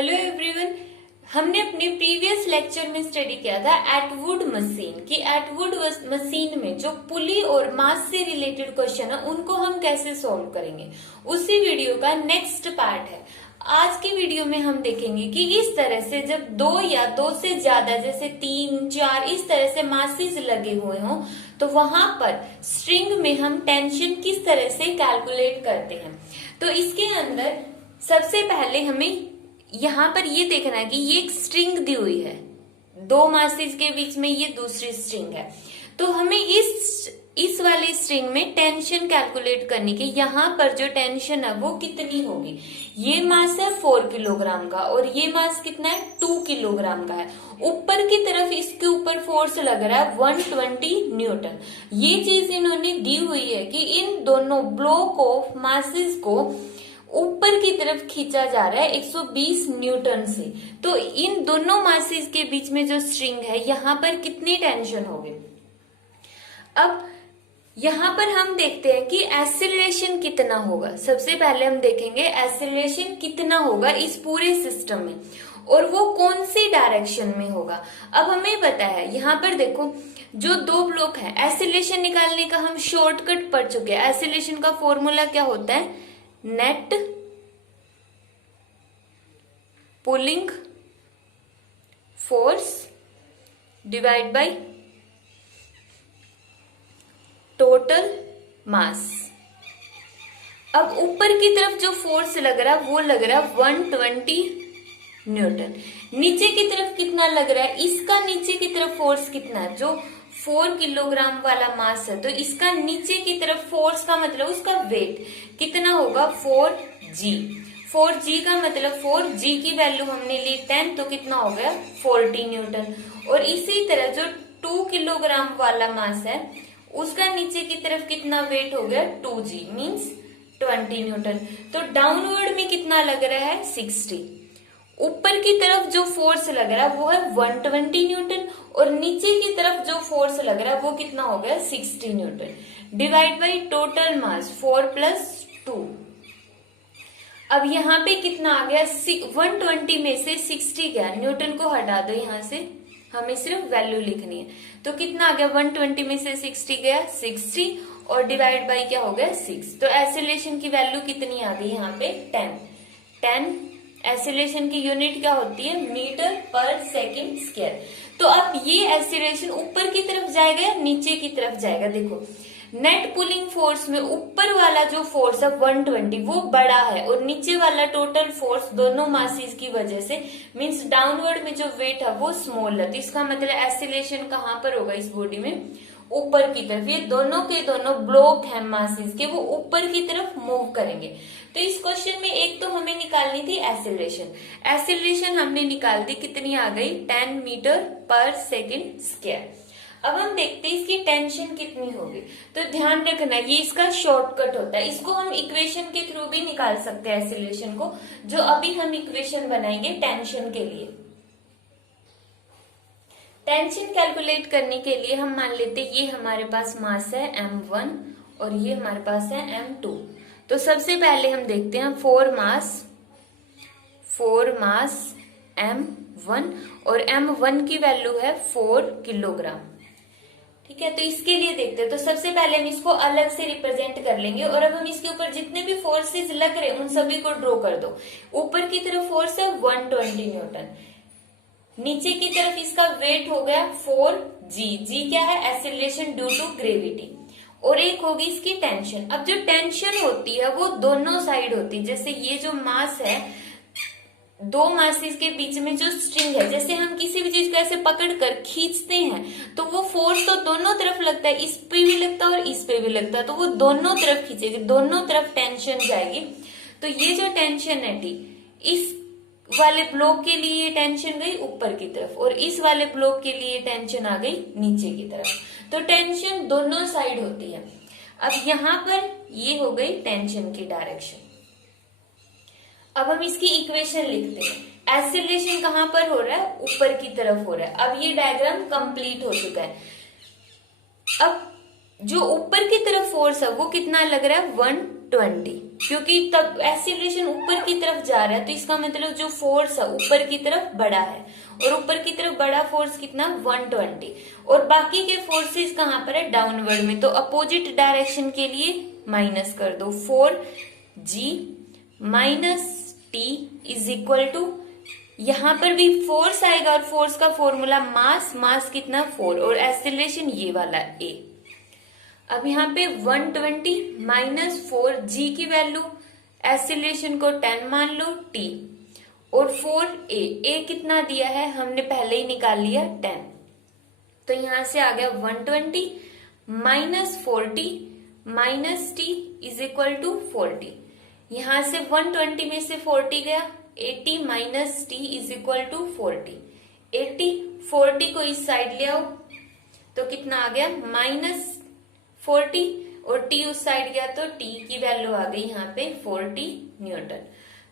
Hello everyone. हमने अपने previous lecture में स्टडी किया था एटवुड मशीन कि एटवुड मशीन में जो पुली और मास से रिलेटेड क्वेश्चन है उनको हम कैसे सॉल्व करेंगे। उसी वीडियो का नेक्स्ट पार्ट है। आज की वीडियो में हम देखेंगे कि इस तरह से जब दो या दो से ज्यादा जैसे 3, 4 इस तरह से मासेस लगे हुए हों तो वहां पर स्ट्रिंग में हम टेंशन किस तरह से कैलकुलेट करते हैं। तो इसके अंदर सबसे पहले हमें यहाँ पर ये देखना है कि ये एक स्ट्रिंग दी हुई है, दो मासेस के बीच में ये दूसरी स्ट्रिंग है। तो हमें इस वाली स्ट्रिंग में टेंशन कैलकुलेट करनी कि यहाँ पर जो टेंशन है वो कितनी होगी। ये मास है 4 किलोग्राम का और ये मास कितना है 2 किलोग्राम का है। ऊपर की तरफ इसके ऊपर फोर्स लग रहा है 120 न्यूटन। ये चीज इन्होंने दी हुई है कि इन दोनों ब्लॉक ऑफ मासेस को ऊपर की तरफ खींचा जा रहा है 120 न्यूटन से। तो इन दोनों मासेस के बीच में जो स्ट्रिंग है यहाँ पर कितनी टेंशन होगी। अब यहाँ पर हम देखते हैं कि एक्सेलरेशन कितना होगा। सबसे पहले हम देखेंगे एक्सेलरेशन कितना होगा इस पूरे सिस्टम में और वो कौन सी डायरेक्शन में होगा। अब हमें पता है यहाँ पर देखो जो दो ब्लॉक है, एक्सेलरेशन निकालने का हम शॉर्टकट पढ़ चुके हैं। एक्सेलरेशन का फॉर्मूला क्या होता है, net pulling force divide by total mass. अब ऊपर की तरफ जो फोर्स लग रहा है वो लग रहा है 120 न्यूटन। नीचे की तरफ कितना लग रहा है, इसका नीचे की तरफ फोर्स कितना है, जो 4 किलोग्राम वाला मास है तो इसका नीचे की तरफ फोर्स का मतलब उसका वेट कितना होगा 4g। 4g का मतलब 4g की वैल्यू हमने ली 10 तो कितना हो गया 40 न्यूटन। और इसी तरह जो 2 किलोग्राम वाला मास है उसका नीचे की तरफ कितना वेट हो गया 2g मीन्स 20 न्यूटन। तो डाउनवर्ड में कितना लग रहा है 60। ऊपर की तरफ जो फोर्स लग रहा है वो है 120 न्यूटन और नीचे की तरफ जो फोर्स लग रहा है वो कितना हो गया 60 Newton divide by total mass 4 + 2। अब यहाँ पे कितना आ गया 120 में से 60 गया, न्यूटन को हटा दो यहाँ से, हमें सिर्फ वैल्यू लिखनी है। तो कितना आ गया 120 में से 60 गया 60 और डिवाइड बाय क्या हो गया 6। तो एक्सेलरेशन की वैल्यू कितनी आ गई यहाँ पे 10। एक्सेलरेशन की यूनिट क्या होती है मीटर पर सेकंड स्क्वायर। तो अब ये एक्सेलरेशन ऊपर की तरफ जाएगा या नीचे की तरफ जाएगा। देखो नेट पुलिंग फोर्स में ऊपर वाला जो फोर्स है 120 वो बड़ा है और नीचे वाला टोटल फोर्स दोनों मासेस की वजह से मींस डाउनवर्ड में जो वेट है वो स्मॉल है। तो इसका मतलब एक्सेलरेशन कहाँ पर होगा इस बॉडी में ऊपर की तरफ। ये दोनों के दोनों ब्लॉक है मासेस के, वो ऊपर की तरफ मूव करेंगे। तो इस क्वेश्चन में एक तो हमें निकालनी थी एक्सेलरेशन। एक्सेलरेशन हमने निकाल दी, कितनी आ गई 10 मीटर पर सेकंड स्क्वायर। अब हम देखते हैं इसकी टेंशन कितनी होगी। तो ध्यान रखना ये इसका शॉर्टकट होता है, इसको हम इक्वेशन के थ्रू भी निकाल सकते हैं एक्सेलरेशन को, जो अभी हम इक्वेशन बनाएंगे टेंशन के लिए। टेंशन कैलकुलेट करने के लिए हम मान लेते ये हमारे पास मास है m1 और ये हमारे पास है m2। तो सबसे पहले हम देखते हैं 4 मास m1 और m1 की वैल्यू है 4 किलोग्राम। ठीक है, तो इसके लिए देखते हैं। तो सबसे पहले हम इसको अलग से रिप्रेजेंट कर लेंगे और अब हम इसके ऊपर जितने भी फोर्सेस लग रहे हैं उन सभी को ड्रॉ कर दो। ऊपर की तरफ फोर्स है 120 न्यूटन, नीचे की तरफ इसका वेट हो गया 4g। g क्या है एक्सेलरेशन ड्यू टू ग्रेविटी और एक होगी इसकी टेंशन। अब जो टेंशन होती है वो दोनों साइड होती है। जैसे ये जो मास है दो मासेस के बीच में जो स्ट्रिंग है, जैसे हम किसी भी चीज को ऐसे पकड़ कर खींचते हैं तो वो फोर्स तो दोनों तरफ लगता है, इस पे भी लगता है और इस पे भी लगता है, तो वो दोनों तरफ खींचेगी, दोनों तरफ टेंशन जाएगी। तो ये जो टेंशन है टी इस वाले ब्लॉक के लिए टेंशन गई ऊपर की तरफ और इस वाले ब्लॉक के लिए टेंशन आ गई नीचे की तरफ। तो टेंशन दोनों साइड होती है। अब यहाँ पर ये हो गई टेंशन की डायरेक्शन। अब हम इसकी इक्वेशन लिखते हैं। एक्सेलरेशन कहाँ पर हो रहा है ऊपर की तरफ हो रहा है। अब ये डायग्राम कंप्लीट हो चुका है। अब जो ऊपर की तरफ फोर्स है वो कितना लग रहा है 120 क्योंकि तब एक्सीलरेशन ऊपर की तरफ जा रहा है, तो इसका मतलब जो फोर्स है ऊपर की तरफ बड़ा है, और ऊपर की तरफ बड़ा फोर्स कितना 120, और बाकी के फोर्सेस कहाँ पर है डाउनवर्ड में, तो अपोजिट डायरेक्शन के लिए माइनस कर दो 4g minus T is equal to, यहां पर भी फोर्स आएगा और फोर्स का फॉर्मूला मास, मास कितना 4 और एक्सेलरेशन ये वाला a। अब यहाँ पे 120 माइनस 4g की वैल्यू, एक्सेलरेशन को 10 मान लो t, और 4a कितना दिया है हमने पहले ही निकाल लिया 10, तो यहां से आ गया 120 minus 40 minus t is equal to 40। यहां से 120 में से 40 गया, 80 minus t is equal to 40। 80 40 को इस साइड ले आओ तो कितना आ गया माइनस 40, और t उस साइड गया तो t की वैल्यू आ गई यहाँ पे 40 न्यूटन।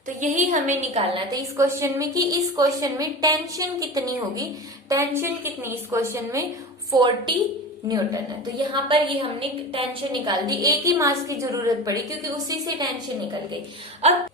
तो यही हमें निकालना था इस क्वेश्चन में कि इस क्वेश्चन में टेंशन कितनी होगी, टेंशन कितनी इस क्वेश्चन में 40 न्यूटन है। तो यहाँ पर ये हमने टेंशन निकाल दी, एक ही मास की जरूरत पड़ी क्योंकि उसी से टेंशन निकल गई। अब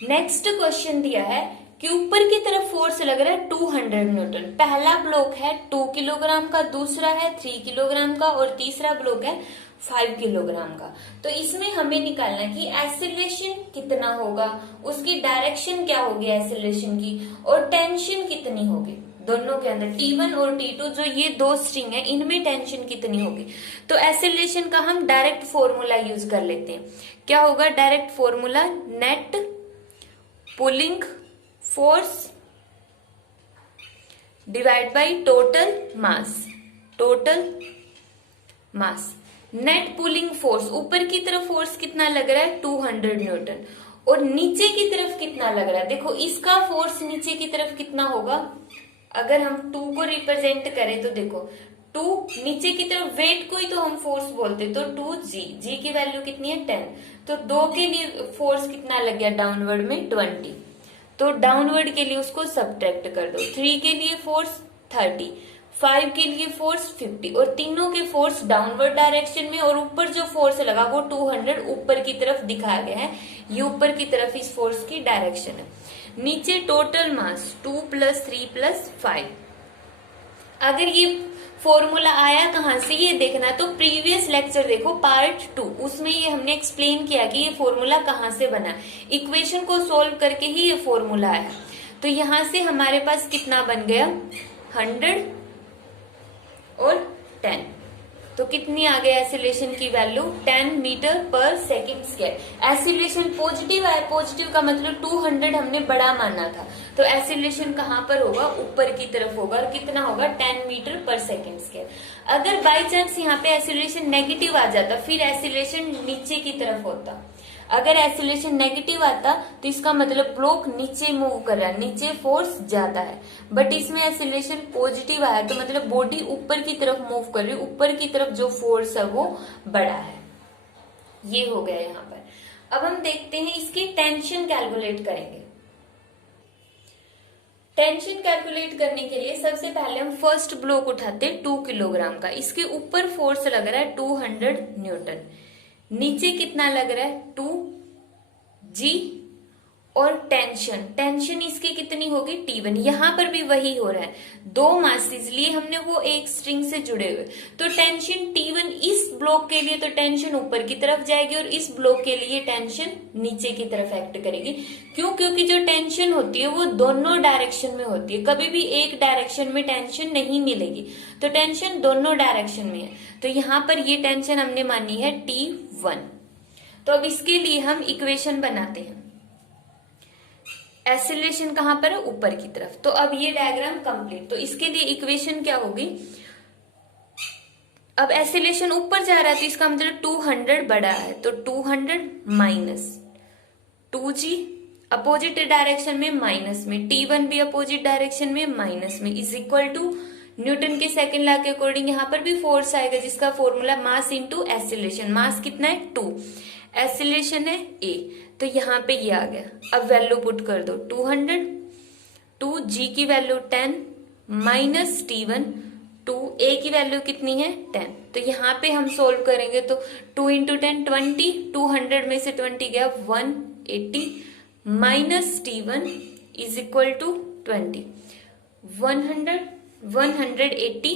नेक्स्ट क्वेश्चन दिया है कि ऊपर की तरफ फोर्स लग रहा है 200 न्यूटन। पहला ब्लॉक है 2 किलोग्राम का, दूसरा है 3 किलोग्राम का, और तीसरा ब्लॉक है 5 किलोग्राम का। तो इसमें हमें निकालना है कि एक्सेलरेशन कितना होगा, उसकी डायरेक्शन क्या होगी एक्सेलरेशन की, और टेंशन कितनी होगी दोनों के अंदर, T1 और T2 जो ये दो स्ट्रिंग है इनमें टेंशन कितनी होगी। तो एक्सेलरेशन का हम डायरेक्ट फॉर्मूला यूज कर लेते हैं। क्या होगा direct formula, net pulling force divide by total mass, total mass. Net pulling force, ऊपर की तरफ फोर्स कितना लग रहा है 200 न्यूटन, और नीचे की तरफ कितना लग रहा है, देखो इसका फोर्स नीचे की तरफ कितना होगा, अगर हम 2 को रिप्रेजेंट करें तो देखो 2 नीचे की तरफ, वेट को ही तो हम फोर्स बोलते, तो 2g, g की वैल्यू कितनी है 10, तो 2 के लिए फोर्स कितना लग गया डाउनवर्ड में 20, तो डाउनवर्ड के लिए उसको सब्ट्रैक्ट कर दो। 3 के लिए फोर्स 30, 5 के लिए फोर्स 50, और तीनों के फोर्स डाउनवर्ड डायरेक्शन में, और ऊपर जो फोर्स लगा वो 200 ऊपर की तरफ दिखाया गया है, ये ऊपर की तरफ इस फोर्स की डायरेक्शन है। नीचे टोटल मास 2 + 3 + 5। अगर ये फॉर्मूला आया कहां से ये देखना, तो प्रीवियस लेक्चर देखो पार्ट 2, उसमें ये हमने एक्सप्लेन किया कि ये फॉर्मूला कहां से बना, इक्वेशन को सोल्व करके ही ये फॉर्मूला आया। तो यहां से हमारे पास कितना बन गया 100 और 10, तो कितनी आ गई एक्सीलरेशन की वैल्यू 10 मीटर पर सेकंड स्क्वायर। एक्सीलरेशन पॉजिटिव है, पॉजिटिव का मतलब 200 हमने बड़ा माना था, तो एक्सीलरेशन कहां पर होगा ऊपर की तरफ होगा, और कितना होगा 10 मीटर पर सेकंड स्क्वायर। अगर बाई चांस यहाँ पे एक्सीलरेशन नेगेटिव आ जाता फिर एक्सीलरेशन नीचे की तरफ होता। अगर एक्सीलरेशन नेगेटिव आता तो इसका मतलब ब्लॉक नीचे मूव कर रहा है, नीचे फोर्स ज्यादा है, बट इसमें एक्सीलरेशन पॉजिटिव आया तो मतलब बॉडी ऊपर की तरफ मूव कर रही है, ऊपर की तरफ जो फोर्स है वो बड़ा है। ये हो गया यहाँ पर। अब हम देखते हैं इसकी टेंशन कैलकुलेट करेंगे। टेंशन कैलकुलेट करने के लिए सबसे पहले हम फर्स्ट ब्लॉक उठाते हैं 2 किलोग्राम का, इसके ऊपर फोर्स लग रहा है 200 न्यूटन, नीचे कितना लग रहा है 2g, और टेंशन इसकी कितनी होगी T1। यहां पर भी वही हो रहा है, दो मास इसलिए हमने वो एक स्ट्रिंग से जुड़े हुए, तो टेंशन T1 इस ब्लॉक के लिए तो टेंशन ऊपर की तरफ जाएगी, और इस ब्लॉक के लिए टेंशन नीचे की तरफ एक्ट करेगी। क्यों? क्योंकि जो टेंशन होती है वो दोनों डायरेक्शन में होती है, कभी भी एक डायरेक्शन में टेंशन नहीं मिलेगी, तो टेंशन दोनों डायरेक्शन में है। तो यहाँ पर ये टेंशन हमने मानी है T1। तो अब इसके लिए हम इक्वेशन बनाते हैं। एक्सीलरेशन कहां पर है ऊपर की तरफ, तो अब ये डायग्राम कंप्लीट। तो इसके लिए इक्वेशन क्या होगी, अब एक्सीलरेशन ऊपर जा रहा है तो इसका मतलब 200 बड़ा है, तो 200 माइनस 2g, अपोजिट डायरेक्शन में माइनस में, T1 भी अपोजिट डायरेक्शन में माइनस में, इज इक्वल टू न्यूटन के सेकंड लॉ के अकॉर्डिंग यहाँ पर भी फोर्स आएगा जिसका फॉर्मूला मास इंटू एक्सीलरेशन। मास कितना है 2, एक्सीलरेशन है a, तो यहाँ पे ये आ गया। अब वैल्यू पुट कर दो 200, 2g की वैल्यू 10 माइनस T1 2, ए की वैल्यू कितनी है 10, तो यहाँ पे हम सोल्व करेंगे तो 2 इंटू 10 20, 200 में से 20 गया 180 minus T1 is equal to 20, 100 180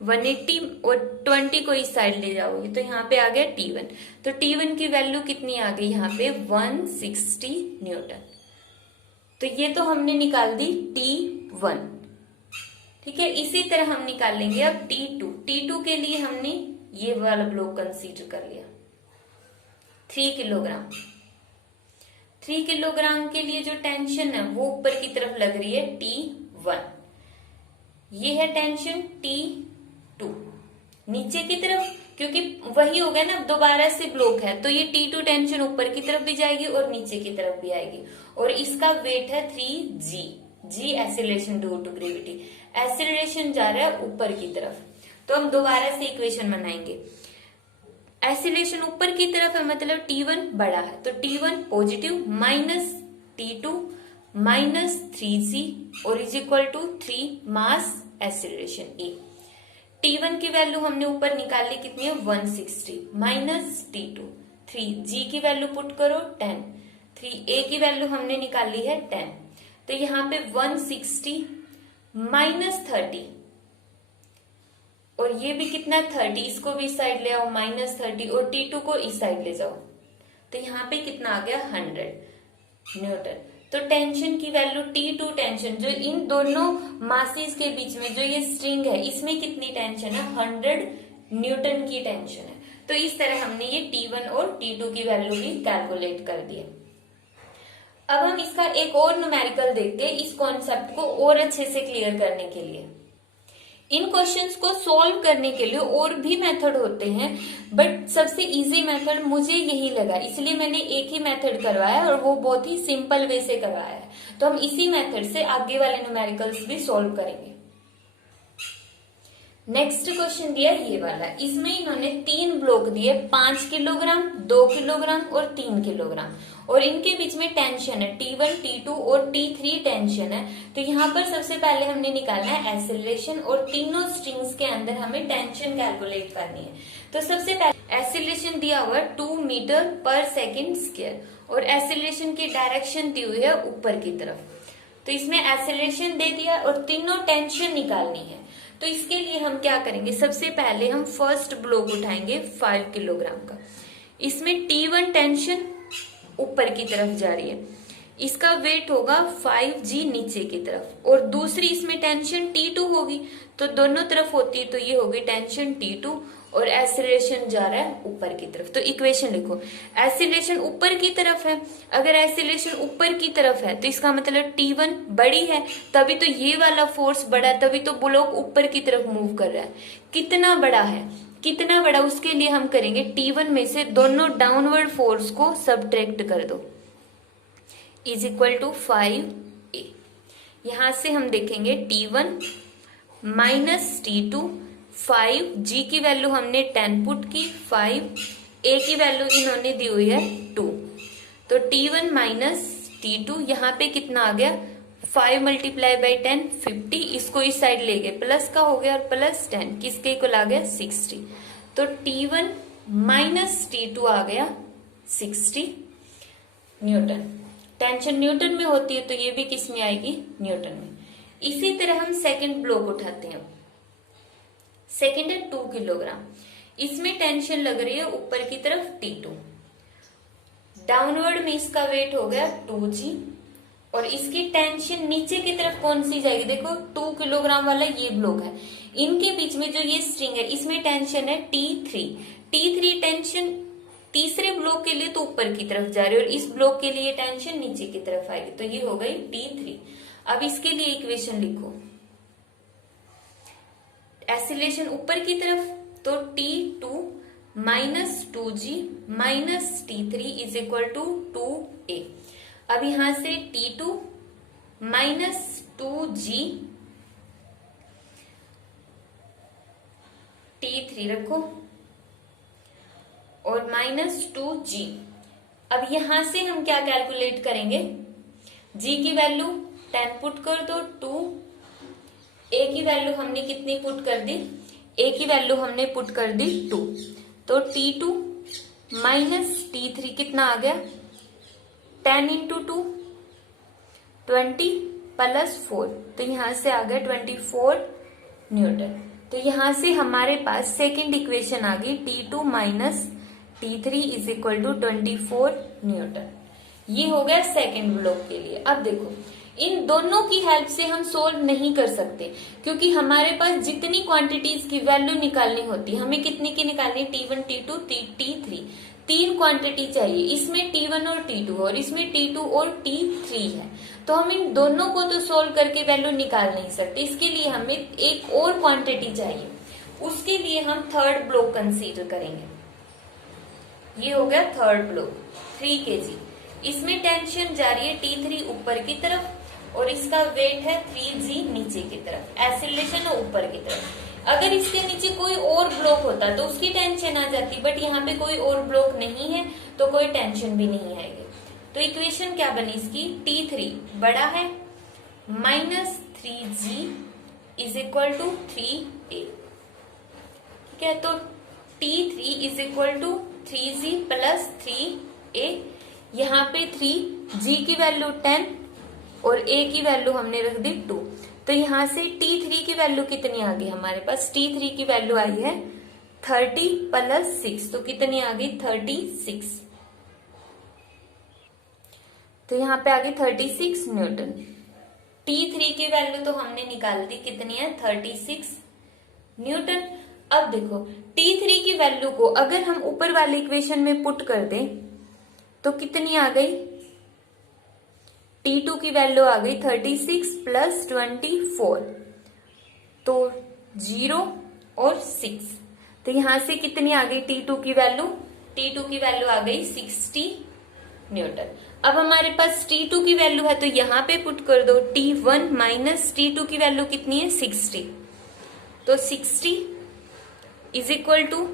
180 और 20 को इस साइड ले जाओगे तो यहाँ पे आ गया T1, तो T1 की वैल्यू कितनी आ गई यहाँ पे 160 न्यूटन। तो ये तो हमने निकाल दी T1, ठीक है। इसी तरह हम निकाल लेंगे अब T2। T2 के लिए हमने ये वाला ब्लॉक कंसीडर कर लिया 3 किलोग्राम। 3 किलोग्राम के लिए जो टेंशन है वो ऊपर की तरफ लग रही है T1, ये है टेंशन T2 नीचे की तरफ, क्योंकि वही हो गया ना, दोबारा से ब्लॉक है तो ये T2 टेंशन ऊपर की तरफ भी जाएगी और नीचे की तरफ भी आएगी, और इसका वेट है 3G, G acceleration due to gravity, acceleration जा रहा है ऊपर की तरफ। तो हम दोबारा से इक्वेशन बनाएंगे, एक्सीलरेशन ऊपर की तरफ है मतलब T1 बड़ा है, तो T1 positive minus T2 minus 3G और is equal to 3 mass acceleration E। T1 की वैल्यू हमने ऊपर निकाल ली कितनी है 160 माइनस T2 3G की वैल्यू पुट करो 10, 3A की वैल्यू हमने निकाल ली है 10, तो यहाँ पे 160 माइनस 30 और ये भी कितना 30, इसको भी इस साइड ले आओ माइनस 30 और T2 को इस साइड ले जाओ तो यहाँ पे कितना आ गया 100 न्यूटन। तो टेंशन की वैल्यू T2 टेंशन जो इन दोनों मासेस के बीच में जो ये स्ट्रिंग है इसमें कितनी टेंशन है 100 न्यूटन की टेंशन है। तो इस तरह हमने ये T1 और T2 की वैल्यू भी कैलकुलेट कर दी है। अब हम इसका एक और न्यूमेरिकल देखते हैं इस कॉन्सेप्ट को और अच्छे से क्लियर करने के लिए। इन क्वेश्चंस को सॉल्व करने के लिए और भी मेथड होते हैं, बट सबसे इजी मेथड मुझे यही लगा, इसलिए मैंने एक ही मेथड करवाया और वो बहुत ही सिंपल वे से करवाया है। तो हम इसी मेथड से आगे वाले न्यूमेरिकल्स भी सॉल्व करेंगे। नेक्स्ट क्वेश्चन दिया ये वाला, इसमें इन्होंने 3 ब्लॉक दिए 5 किलोग्राम 2 किलोग्राम और 3 किलोग्राम, और इनके बीच में टेंशन है T1 T2 और T3 टेंशन है। तो यहाँ पर सबसे पहले हमने निकालना है एक्सेलरेशन और तीनों स्ट्रिंग्स के अंदर हमें टेंशन कैलकुलेट करनी है। तो सबसे पहले एक्सेलरेशन दिया हुआ है 2 मीटर पर सेकेंड स्क्वायर और एक्सेलरेशन की डायरेक्शन दी हुई है ऊपर की तरफ। तो इसमें एक्सेलरेशन दे दिया और तीनों टेंशन निकालनी है। तो इसके लिए हम क्या करेंगे, सबसे पहले हम फर्स्ट ब्लॉक उठाएंगे 5 किलोग्राम का। इसमें T1 टेंशन ऊपर की तरफ जा रही है, इसका वेट होगा 5G नीचे की तरफ, और दूसरी इसमें टेंशन T2 होगी, तो दोनों तरफ होती है तो ये होगी टेंशन T2 और एक्सीलरेशन जा रहा है ऊपर की तरफ। तो इक्वेशन लिखो, एक्सीलरेशन ऊपर की तरफ है, अगर एक्सीलरेशन ऊपर की तरफ है तो इसका मतलब T1 बड़ी है, तभी तो ये वाला फोर्स बड़ा है, तभी तो ब्लॉक ऊपर की तरफ मूव कर रहा है। कितना बड़ा है, कितना बड़ा, उसके लिए हम करेंगे T1 में से दोनों डाउनवर्ड फोर्स को सबट्रैक्ट कर दो इज इक्वल टू 5A। यहां से हम देखेंगे T1 माइनस T2, 5G की वैल्यू हमने 10 पुट की, 5A की वैल्यू इन्होंने दी हुई है 2, तो T1 माइनस T2 यहाँ पे कितना आ गया 5 मल्टीप्लाई बाई 10 50, इसको इस साइड ले गए प्लस का हो गया और प्लस 10 किसके इक्वल आ गया 60, तो T1 माइनस T2 आ गया 60 न्यूटन। टेंशन न्यूटन में होती है तो ये भी किस में आएगी न्यूटन में। इसी तरह हम सेकंड ब्लॉक उठाते हैं, सेकंड है 2 किलोग्राम, इसमें टेंशन लग रही है ऊपर की तरफ T2, डाउनवर्ड में इसका वेट हो गया 2G और इसकी टेंशन नीचे की तरफ कौन सी जाएगी, देखो 2 किलोग्राम वाला ये ब्लॉक है, इनके बीच में जो ये स्ट्रिंग है इसमें टेंशन है T3 टेंशन तीसरे ब्लॉक के लिए तो ऊपर की तरफ जा रही है और इस ब्लॉक के लिए टेंशन नीचे की तरफ आएगी, तो ये हो गई T3। अब इसके लिए इक्वेशन लिखो, एक्सीलरेशन ऊपर की तरफ तो T2 minus 2G minus T3 is equal to 2A। अब यहां से T2 माइनस 2G T3 रखो और माइनस 2G। अब यहां से हम क्या कैलकुलेट करेंगे, G की वैल्यू 10 पुट कर दो 2 ए की वैल्यू हमने कितनी पुट कर दी, ए की वैल्यू हमने पुट कर दी 2, तो T2 माइनस T3 कितना आ गया 10 इंटू 2 20 प्लस 4, तो यहां से आ गया 24 न्यूटन। तो यहां से हमारे पास सेकेंड इक्वेशन आ गई T2 minus T3 is equal to 24 newton. ये हो गया सेकेंड ब्लॉक के लिए। अब देखो इन दोनों की हेल्प से हम सोल्व नहीं कर सकते, क्योंकि हमारे पास जितनी क्वांटिटीज की वैल्यू निकालनी होती है, हमें कितनी की निकालनी, T1 T2 T3, 3 क्वांटिटी चाहिए। इसमें T1 और T2 और इसमें T2 और T3 है, तो हम इन दोनों को तो सोल्व करके वैल्यू निकाल नहीं सकते। इसके लिए हमें एक और क्वांटिटी चाहिए, उसके लिए हम थर्ड ब्लॉक कंसीडर करेंगे। ये हो गया थर्ड ब्लॉक 3 kg। इसमें टेंशन जा रही है T3 ऊपर की तरफ और इसका वेट है 3G नीचे की तरफ, एक्सीलरेशन है ऊपर की तरफ। अगर इसके नीचे कोई और ब्लॉक होता तो उसकी टेंशन आ जाती, बट यहाँ पे कोई और ब्लॉक नहीं है तो कोई टेंशन भी नहीं आएगी। तो इक्वेशन क्या बनी इसकी, T3 बड़ा है minus 3G is equal to 3A। ठीक है, तो T3 is equal to 3G plus 3A। यहाँ पे 3G की वैल्यू 10 और A की वैल्यू हमने रख दी 2, तो यहाँ से T3 की वैल्यू कितनी आ गई हमारे पास, T3 की वैल्यू आई है 30 प्लस 6, तो कितनी आ गई 36। तो यहाँ पे आ गई 36 न्यूटन। T3 की वैल्यू तो हमने निकाल दी, कितनी है 36 न्यूटन। अब देखो T3 की वैल्यू को अगर हम ऊपर वाले इक्वेशन में पुट कर दें तो कितनी आ गई, T2 की वैल्यू आ गई 36 प्लस 24, तो 0 और 6, तो यहां से कितनी आ गई T2 की वैल्यू, T2 की वैल्यू आ गई 60 न्यूटन। अब हमारे पास T2 की वैल्यू है तो यहां पे पुट कर दो, T1 माइनस T2 की वैल्यू कितनी है 60, तो 60 इज इक्वल टू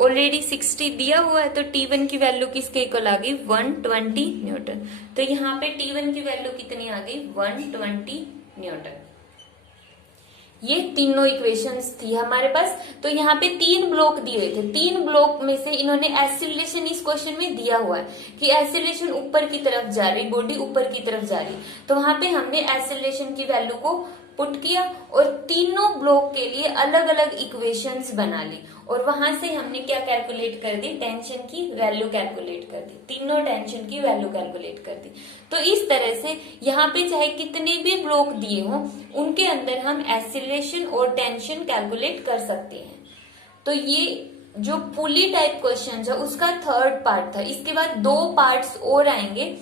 ऑलरेडी 60 दिया हुआ है, तो T1 की वैल्यू किसके इक्वल आ गई 120 न्यूटन। तो यहाँ पे T1 की वैल्यू कितनी आ गई 120 न्यूटन। ये तीनों इक्वेशंस थी हमारे पास। तो यहाँ पे 3 ब्लॉक दिए हुए थे, 3 ब्लॉक में से इन्होंने एक्सीलरेशन इस क्वेश्चन में दिया हुआ है कि एक्सीलरेशन ऊपर की तरफ जा रही, बॉडी ऊपर की तरफ जा रही, तो वहां पे हमने एक्सीलरेशन की वैल्यू को पुट किया और तीनों ब्लॉक के लिए अलग अलग इक्वेशंस बना ली और वहां से हमने क्या कैलकुलेट कर दी, टेंशन की वैल्यू कैलकुलेट कर दी, तीनों टेंशन की वैल्यू कैलकुलेट कर दी। तो इस तरह से यहाँ पे चाहे कितने भी ब्लॉक दिए हों उनके अंदर हम एक्सीलरेशन और टेंशन कैलकुलेट कर सकते हैं। तो ये जो पुली टाइप क्वेश्चन है उसका थर्ड पार्ट था। इसके बाद 2 पार्ट्स और आएंगे